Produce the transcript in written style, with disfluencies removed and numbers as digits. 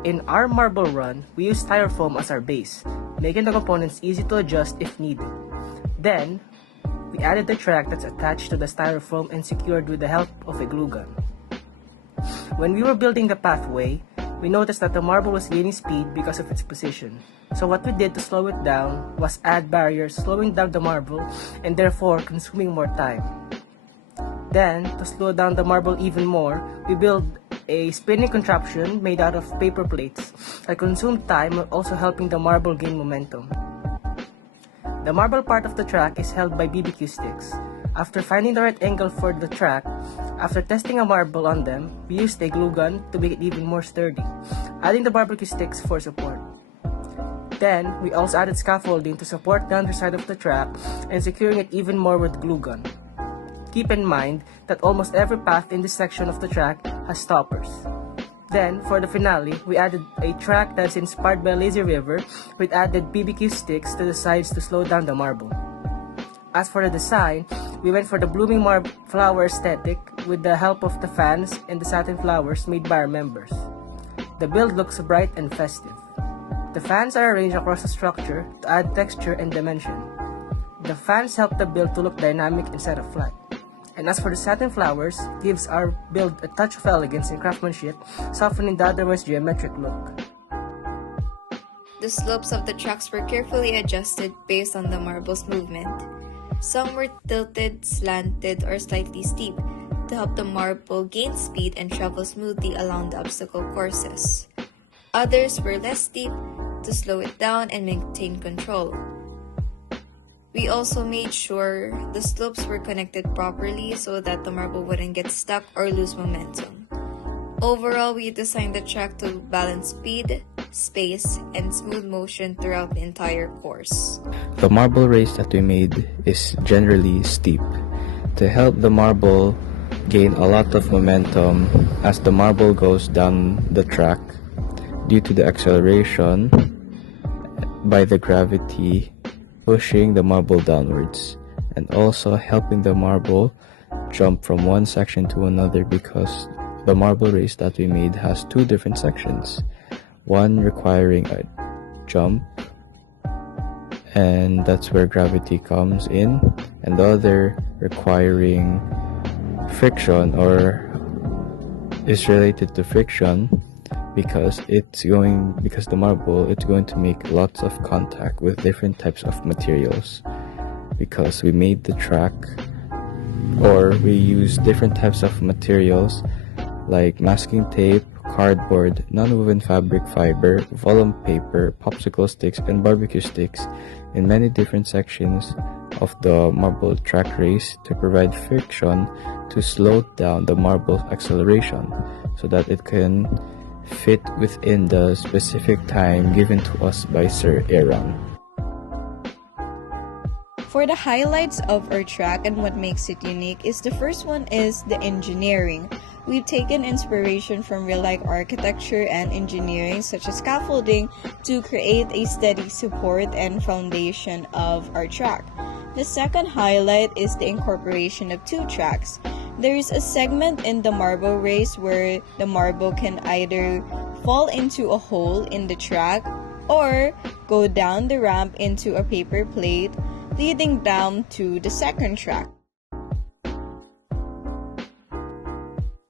In our marble run, we use styrofoam as our base, making the components easy to adjust if needed. Then, we added the track that's attached to the styrofoam and secured with the help of a glue gun. When we were building the pathway, we noticed that the marble was gaining speed because of its position. So what we did to slow it down was add barriers slowing down the marble and therefore consuming more time. Then, to slow down the marble even more, we built a spinning contraption made out of paper plates that consumed time while also helping the marble gain momentum. The marble part of the track is held by BBQ sticks. After finding the right angle for the track, after testing a marble on them, we used a glue gun to make it even more sturdy, adding the barbecue sticks for support. Then, we also added scaffolding to support the underside of the track and securing it even more with glue gun. Keep in mind that almost every path in this section of the track has stoppers. Then, for the finale, we added a track that's inspired by a lazy river with added BBQ sticks to the sides to slow down the marble. As for the design, we went for the blooming flower aesthetic with the help of the fans and the satin flowers made by our members. The build looks bright and festive. The fans are arranged across the structure to add texture and dimension. The fans help the build to look dynamic instead of flat. And as for the satin flowers, gives our build a touch of elegance and craftsmanship, softening the otherwise geometric look. The slopes of the tracks were carefully adjusted based on the marble's movement. Some were tilted, slanted, or slightly steep to help the marble gain speed and travel smoothly along the obstacle courses. Others were less steep to slow it down and maintain control. We also made sure the slopes were connected properly so that the marble wouldn't get stuck or lose momentum. Overall, we designed the track to balance speed, space, and smooth motion throughout the entire course. The marble race that we made is generally steep to help the marble gain a lot of momentum as the marble goes down the track due to the acceleration by the gravity pushing the marble downwards, and also helping the marble jump from one section to another because the marble race that we made has two different sections, one requiring a jump, and that's where gravity comes in, and the other requiring friction or is related to friction because the marble it's going to make lots of contact with different types of materials because we made the track or we use different types of materials like masking tape, cardboard, non-woven fabric fiber, vellum paper, popsicle sticks, and barbecue sticks in many different sections of the marble track race to provide friction to slow down the marble's acceleration so that it can fit within the specific time given to us by Sir Aaron. For the highlights of our track and what makes it unique is the first one is the engineering. We've taken inspiration from real-life architecture and engineering such as scaffolding to create a steady support and foundation of our track. The second highlight is the incorporation of two tracks. There is a segment in the marble race where the marble can either fall into a hole in the track or go down the ramp into a paper plate leading down to the second track.